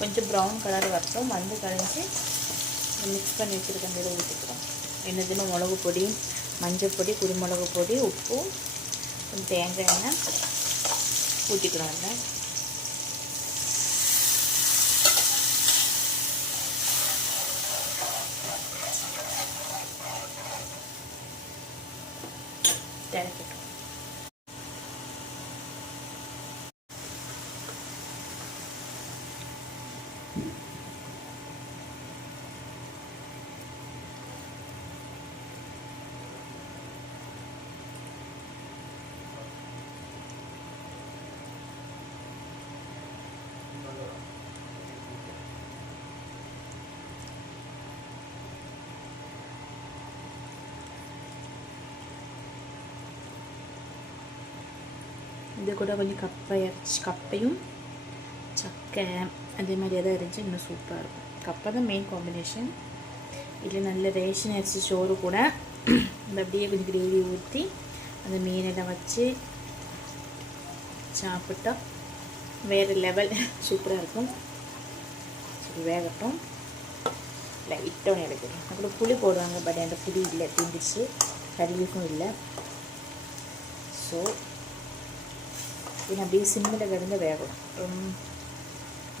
கொஞ்சம் brown colour வரட்டும். வந்து கழிஞ்சு மிக்ஸ் பண்ணி வச்சுருக்க இதை ஊற்றிக்கிறோம். என்னதுன்னு மிளகு பொடி, மஞ்சள் பொடி, குருமிளகு பொடி, உப்பு, தேங்காய் எண்ணெய் ஊற்றிக்கிறோம். இல்லை தேவைப்பட்டோம். இது கூட கொஞ்சம் கப்பையும் சக்கை அதே மாதிரி எதாவது இருந்துச்சு இன்னும் சூப்பராக இருக்கும். கப்பை தான் மெயின் காம்பினேஷன். இதில் நல்ல ரேஷன் அரிசி சோறு கூட இந்த அப்படியே கொஞ்சம் கிரேவி ஊற்றி அந்த மீனெல்லாம் வச்சு சாப்பிட்டா வேறு லெவல் சூப்பராக இருக்கும். சரி வேகட்டும். லைட்டாக எடுக்கணும். அப்புறம் புளி போடுவாங்க, பட் அந்த புளி இல்லை, தீந்துச்சு. கறியும் இல்லை. ஸோ இது அப்படியே சிம்மில் கிடந்து வேகணும்.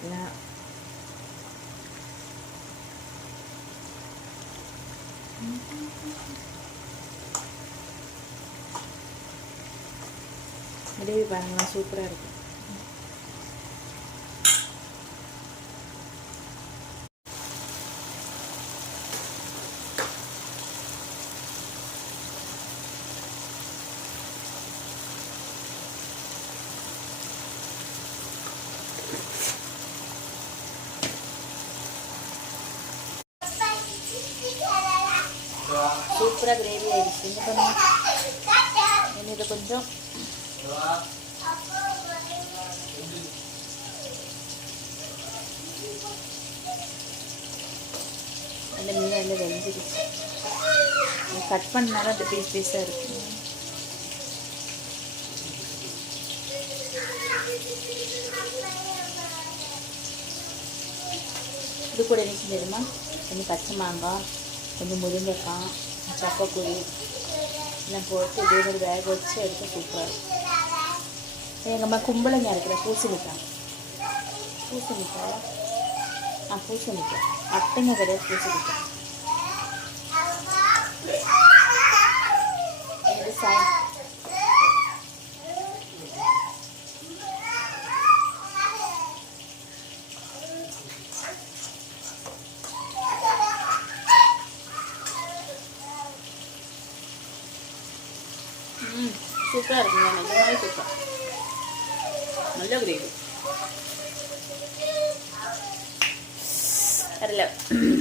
ஏன்னா கிரேவி பாருங்களா சூப்பராக இருக்கும். சூப்பராக கிரேவி ஆயிடுச்சு. என்ன பண்ணுவோம், இனி இதை கொஞ்சம் அந்த மீன் எல்லாம் வெந்துடுச்சு. கட் பண்ணாலும் அந்த பீஸ் பீஸாக இருக்கும். இது கூட என்ன செஞ்சிடுமா, கொஞ்சம் பச்சை மாங்காய், கொஞ்சம் முருங்கைக்காய், சப்பக்குடி எல்லாம் போட்டு இதே மாதிரி வேக வச்சு எடுத்து சூப்பராக இருக்கும். எங்கள் அம்மா கும்பளங்க இருக்கிற பூசணிக்காய் பூசணிக்காய் அட்டைங்க கிடையாது, பூசணிக்காய். இது சூப்பராக இருக்குங்க. நிஜமாவே சூப்பர். நல்ல கிரேவி. அதில்